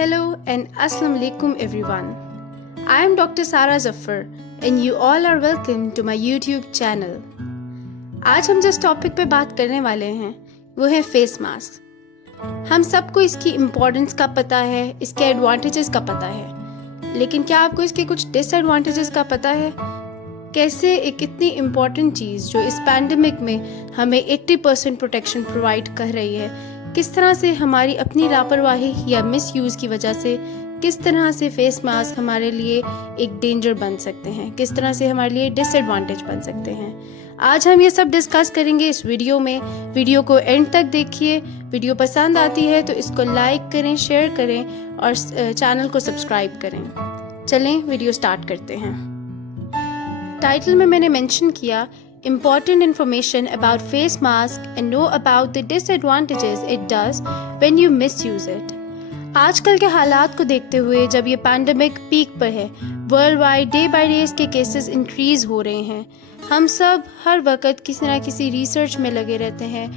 Hello and Assalamu alaikum everyone. I am Dr. Sara Zafar and you all are welcome to my YouTube channel. आज हम जिस topic पे बात करने वाले हैं वो है फेस मास्क। हम सबको इसकी इम्पोर्टेंस का पता है, इसके एडवांटेजेस का पता है, लेकिन क्या आपको इसके कुछ डिसएडवांटेजेस का पता है? कैसे एक इतनी इम्पॉर्टेंट चीज़ जो इस पैंडेमिक में हमें 80% प्रोटेक्शन प्रोवाइड कर रही है, किस तरह से हमारी अपनी लापरवाही या मिसयूज़ की वजह से किस तरह से फेस मास्क हमारे लिए एक डेंजर बन सकते हैं, किस तरह से हमारे लिए डिसएडवांटेज बन सकते हैं। आज हम ये सब डिस्कस करेंगे इस वीडियो में। वीडियो को एंड तक देखिए। वीडियो पसंद आती है तो इसको लाइक करें, शेयर करें और चैनल को सब्सक्राइब करें। चलें वीडियो स्टार्ट करते हैं। टाइटल में मैंने मेंशन किया important information about face mask and know about the disadvantages it does when you misuse it। आजकल के हालात को देखते हुए जब ये पैंडेमिक पीक पर है, world wide day by day इसके केसेस इंक्रीज हो रहे हैं। हम सब हर वक्त किसी ना किसी रिसर्च में लगे रहते हैं।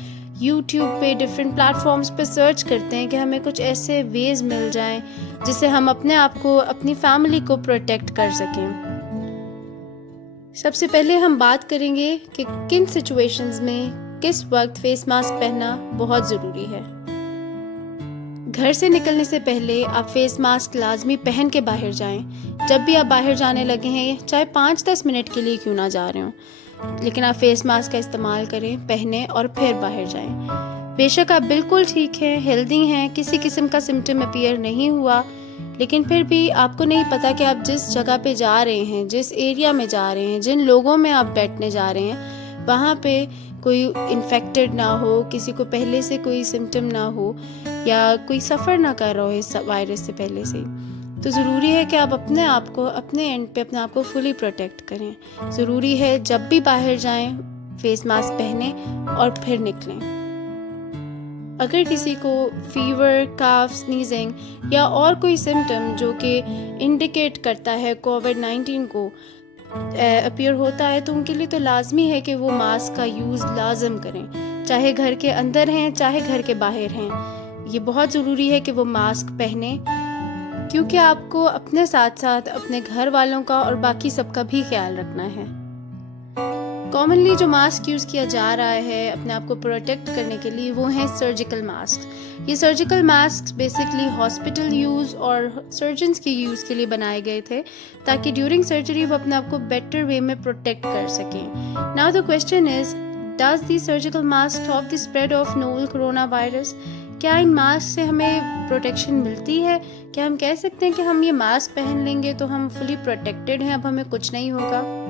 यूट्यूब पे डिफरेंट प्लेटफॉर्म्स पे सर्च करते हैं कि हमें कुछ ऐसे वेज मिल जाएं जिससे हम अपने आप को, अपनी फैमिली को प्रोटेक्ट कर सकें। सबसे पहले हम बात करेंगे कि किन सिचुएशंस में किस वक्त फेस मास्क पहनना बहुत ज़रूरी है। घर से निकलने से पहले आप फेस मास्क लाजमी पहन के बाहर जाएं। जब भी आप बाहर जाने लगे हैं, चाहे 5-10 मिनट के लिए क्यों ना जा रहे हों, लेकिन आप फेस मास्क का इस्तेमाल करें, पहने और फिर बाहर जाएं। बेशक आप बिल्कुल ठीक हैं, हेल्दी हैं, किसी किस्म का सिम्टम अपीयर नहीं हुआ, लेकिन फिर भी आपको नहीं पता कि आप जिस जगह पे जा रहे हैं, जिस एरिया में जा रहे हैं, जिन लोगों में आप बैठने जा रहे हैं, वहाँ पे कोई इन्फेक्टेड ना हो, किसी को पहले से कोई सिम्टम ना हो या कोई सफ़र ना कर रहा हो इस वायरस से पहले से। तो ज़रूरी है कि आप अपने आप को, अपने एंड पे अपने आप को फुली प्रोटेक्ट करें। ज़रूरी है जब भी बाहर जाएं फेस मास्क पहने और फिर निकलें। अगर किसी को फीवर, काफ, स्नीजिंग या और कोई सिम्टम जो कि इंडिकेट करता है कोविड-19 को अपीयर होता है, तो उनके लिए तो लाजमी है कि वो मास्क का यूज़ लाजम करें, चाहे घर के अंदर हैं, चाहे घर के बाहर हैं। ये बहुत ज़रूरी है कि वो मास्क पहने, क्योंकि आपको अपने साथ साथ अपने घर वालों का और बाकी सबका भी ख्याल रखना है। कॉमनली जो मास्क यूज़ किया जा रहा है अपने आप को प्रोटेक्ट करने के लिए, वो है सर्जिकल मास्क। ये surgical mask basically hospital use और सर्जन्स के यूज़ के लिए बनाए गए थे, ताकि ड्यूरिंग सर्जरी वो अपने आप को बेटर वे में प्रोटेक्ट कर सकें। Now the question is, does the surgical mask stop the spread of novel corona virus? क्या इन मास्क से हमें प्रोटेक्शन मिलती है? क्या हम कह सकते हैं कि हम ये मास्क पहन लेंगे तो हम फुली प्रोटेक्टेड हैं, अब हमें कुछ नहीं होगा?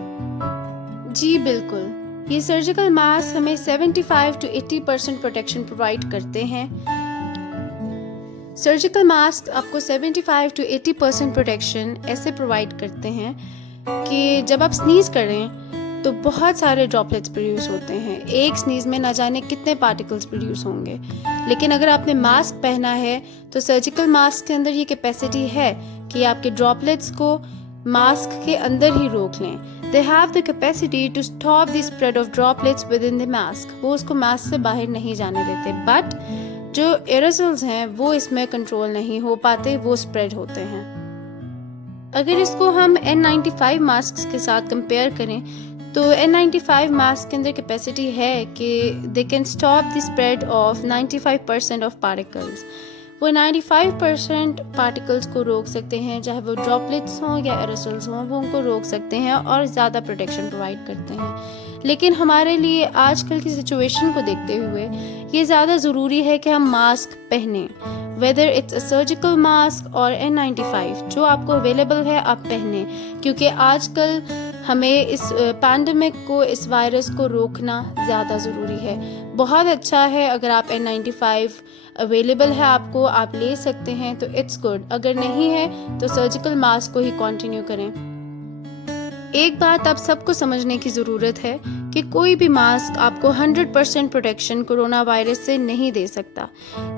जी बिल्कुल, ये सर्जिकल मास्क हमें 75 to 80% प्रोटेक्शन प्रोवाइड करते हैं। सर्जिकल मास्क आपको 75 to 80% प्रोटेक्शन ऐसे प्रोवाइड करते हैं कि जब आप स्नीज करें तो बहुत सारे ड्रॉपलेट्स प्रोड्यूस होते हैं। एक स्नीज में ना जाने कितने पार्टिकल्स प्रोड्यूस होंगे, लेकिन अगर आपने मास्क पहना है तो सर्जिकल मास्क के अंदर ये कैपेसिटी है कि आपके ड्रॉपलेट्स को मास्क के अंदर ही रोक लें। They have the capacity to stop the spread of droplets within the mask। वो उसको मास्क से बाहर नहीं जाने देते, बट जो एरोसोल्स हैं वो इसमें कंट्रोल नहीं हो पाते, वो स्प्रेड होते हैं। अगर इसको हम N95 मास्क के साथ कंपेयर करें तो N95 मास्क के अंदर कैपेसिटी है कि they can stop the spread of 95% of particles। वो 95% पार्टिकल्स को रोक सकते हैं, चाहे वो ड्रॉपलेट्स हों या एरोसोल्स हों, वो उनको रोक सकते हैं और ज़्यादा प्रोटेक्शन प्रोवाइड करते हैं। लेकिन हमारे लिए आजकल की सिचुएशन को देखते हुए ये ज़्यादा ज़रूरी है कि हम मास्क पहनें, whether it's a surgical mask और N95, जो आपको अवेलेबल है आप पहने, क्योंकि आजकल हमें इस पैंडेमिक को, इस वायरस को रोकना ज़्यादा ज़रूरी है। बहुत अच्छा है अगर आप N95 अवेलेबल है आपको, आप ले सकते हैं तो इट्स गुड। अगर नहीं है तो सर्जिकल मास्क को ही कंटिन्यू करें। एक बात आप सबको समझने की ज़रूरत है कि कोई भी मास्क आपको 100% प्रोटेक्शन कोरोना वायरस से नहीं दे सकता,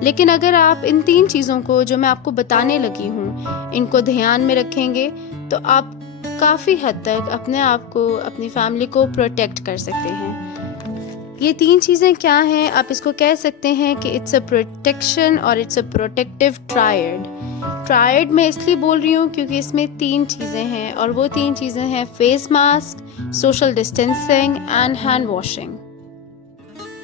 लेकिन अगर आप इन 3 चीज़ों को जो मैं आपको बताने लगी हूँ, इनको ध्यान में रखेंगे तो आप काफ़ी हद तक अपने आप को, अपनी फैमिली को प्रोटेक्ट कर सकते हैं। ये 3 चीज़ें क्या हैं? आप इसको कह सकते हैं कि इट्स अ प्रोटेक्शन और it's a protective triad. Triad मैं इसलिए बोल रही हूँ क्योंकि इसमें 3 चीज़ें हैं और वो 3 चीज़ें हैं face mask, social distancing and hand washing.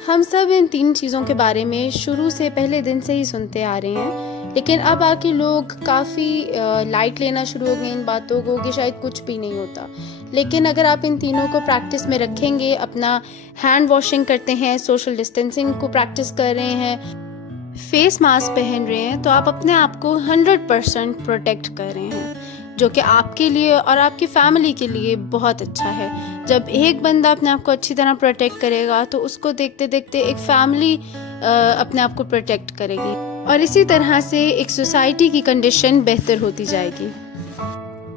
हम सब इन 3 चीज़ों के बारे में शुरू से पहले दिन से ही सुनते आ रहे हैं, लेकिन अब आके लोग काफ़ी लाइट लेना शुरू हो गए इन बातों को कि शायद कुछ भी नहीं होता। लेकिन अगर आप इन तीनों को प्रैक्टिस में रखेंगे, अपना हैंड वॉशिंग करते हैं, सोशल डिस्टेंसिंग को प्रैक्टिस कर रहे हैं, फेस मास्क पहन रहे हैं, तो आप अपने आप को 100% प्रोटेक्ट कर रहे हैं, जो कि आपके लिए और आपकी फैमिली के लिए बहुत अच्छा है। जब एक बंदा अपने आप को अच्छी तरह प्रोटेक्ट करेगा तो उसको देखते देखते एक फैमिली अपने आप को प्रोटेक्ट करेगी और इसी तरह से एक सोसाइटी की कंडीशन बेहतर होती जाएगी।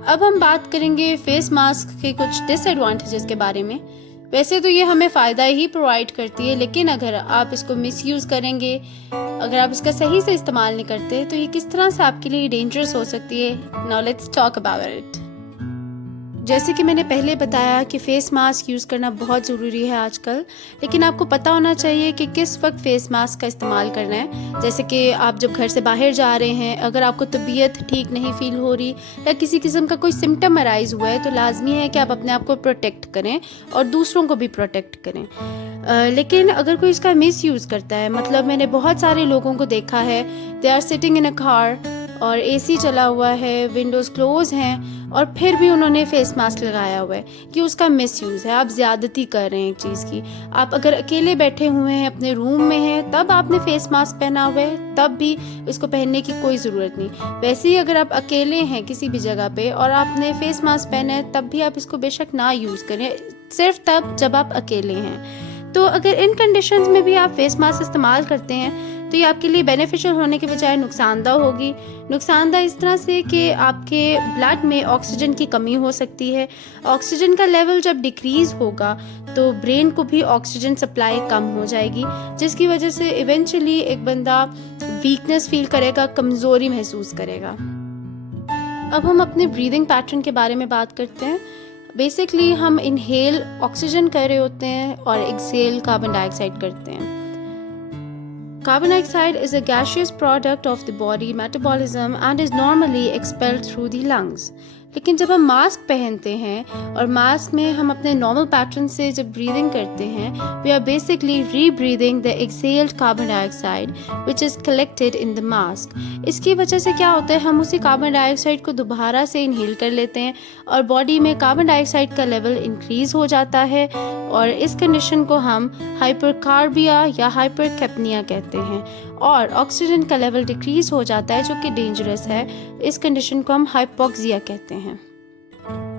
अब हम बात करेंगे फेस मास्क के कुछ डिसएडवांटेजेस के बारे में। वैसे तो ये हमें फ़ायदा ही प्रोवाइड करती है, लेकिन अगर आप इसको मिसयूज़ करेंगे, अगर आप इसका सही से इस्तेमाल नहीं करते, तो ये किस तरह से आपके लिए डेंजरस हो सकती है। Now let's talk about it. जैसे कि मैंने पहले बताया कि फ़ेस मास्क यूज़ करना बहुत ज़रूरी है आजकल, लेकिन आपको पता होना चाहिए कि किस वक्त फ़ेस मास्क का इस्तेमाल करना है। जैसे कि आप जब घर से बाहर जा रहे हैं, अगर आपको तबीयत ठीक नहीं फ़ील हो रही या किसी किस्म का कोई सिम्टम अराइज़ हुआ है, तो लाजमी है कि आप अपने आप को प्रोटेक्ट करें और दूसरों को भी प्रोटेक्ट करें। लेकिन अगर कोई इसका मिस यूज़ करता है, मतलब मैंने बहुत सारे लोगों को देखा है, they are sitting in a car और एसी चला हुआ है, विंडोज़ क्लोज हैं और फिर भी उन्होंने फेस मास्क लगाया हुआ है, कि उसका मिसयूज़ है। आप ज़्यादती कर रहे हैं एक चीज़ की। आप अगर अकेले बैठे हुए हैं, अपने रूम में हैं, तब आपने फेस मास्क पहना हुआ है, तब भी इसको पहनने की कोई ज़रूरत नहीं। वैसे ही अगर आप अकेले हैं किसी भी जगह पे और आपने फेस मास्क पहना है, तब भी आप इसको बेशक ना यूज़ करें, सिर्फ तब जब आप अकेले हैं। तो अगर इन कंडीशंस में भी आप फेस मास्क इस्तेमाल करते हैं, तो ये आपके लिए बेनिफिशियल होने के बजाय नुकसानदा होगी। नुकसानदा इस तरह से कि आपके ब्लड में ऑक्सीजन की कमी हो सकती है। ऑक्सीजन का लेवल जब डिक्रीज़ होगा तो ब्रेन को भी ऑक्सीजन सप्लाई कम हो जाएगी, जिसकी वजह से इवेंचुअली एक बंदा वीकनेस फील करेगा, कमज़ोरी महसूस करेगा। अब हम अपने ब्रीदिंग पैटर्न के बारे में बात करते हैं। बेसिकली हम इनहेल ऑक्सीजन कर रहे होते हैं और एक्सहेल कार्बन डाइऑक्साइड करते हैं। Carbon dioxide is a gaseous product of the body metabolism and is normally expelled through the lungs. लेकिन जब हम मास्क पहनते हैं और मास्क में हम अपने नॉर्मल पैटर्न से जब ब्रीदिंग करते हैं, we are basically rebreathing the exhaled carbon dioxide which is collected in the mask. इसकी वजह से क्या होता है, हम उसी कार्बन डाइऑक्साइड को दोबारा से इनहेल कर लेते हैं और बॉडी में कार्बन डाइऑक्साइड का लेवल इंक्रीज हो जाता है और इस कंडीशन को हम हाइपरकार्बिया या हाइपरकैप्निया कहते हैं और ऑक्सीजन का लेवल डिक्रीज हो जाता है, जो कि डेंजरस है। इस कंडीशन को हम हाइपोक्सिया कहते हैं।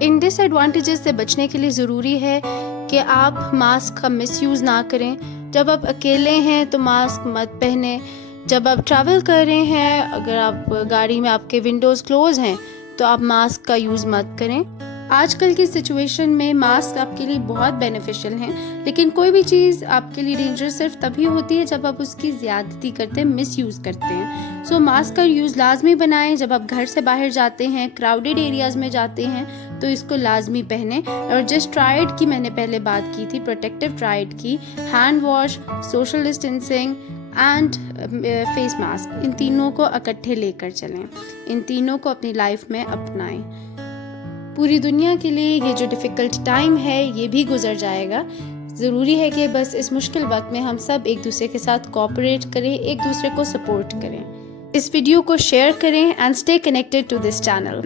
इन डिसएडवांटेजेस से बचने के लिए ज़रूरी है कि आप मास्क का मिसयूज़ ना करें। जब आप अकेले हैं तो मास्क मत पहने। जब आप ट्रैवल कर रहे हैं, अगर आप गाड़ी में आपके विंडोज़ क्लोज हैं, तो आप मास्क का यूज़ मत करें। आजकल की सिचुएशन में मास्क आपके लिए बहुत बेनिफिशियल हैं, लेकिन कोई भी चीज़ आपके लिए डेंजरस सिर्फ तभी होती है जब आप उसकी ज़्यादती करते हैं, मिसयूज़ करते हैं। सो मास्क का यूज़ लाजमी बनाएं। जब आप घर से बाहर जाते हैं, क्राउडेड एरियाज़ में जाते हैं, तो इसको लाजमी पहने। और जिस ट्राइड की मैंने पहले बात की थी, प्रोटेक्टिव ट्राइड की, hand wash, social distancing and face mask, इन तीनों को इकट्ठे लेकर चलें। इन तीनों को अपनी लाइफ में अपनाएं। पूरी दुनिया के लिए ये जो डिफ़िकल्ट टाइम है, ये भी गुजर जाएगा। ज़रूरी है कि बस इस मुश्किल वक्त में हम सब एक दूसरे के साथ कोऑपरेट करें, एक दूसरे को सपोर्ट करें। इस वीडियो को शेयर करें and stay connected to this channel.